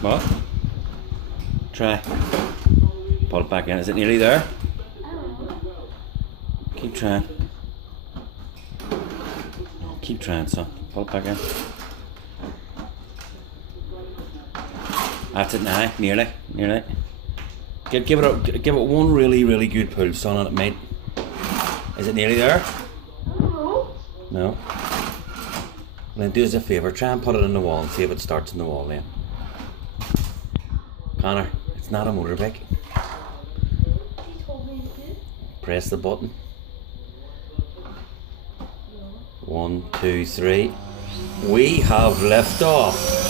What? Try. Pull it back in. Is it nearly there? Keep trying. No, keep trying, son. Pull it back in. That's it now. Nearly. Nearly. Give it one really good pull, son, and it might. Is it nearly there? No. Then do us a favour. Try and put it in the wall and see if it starts in the wall then. Connor, it's not a motorbike. Press the button. 1, 2, 3. We have liftoff.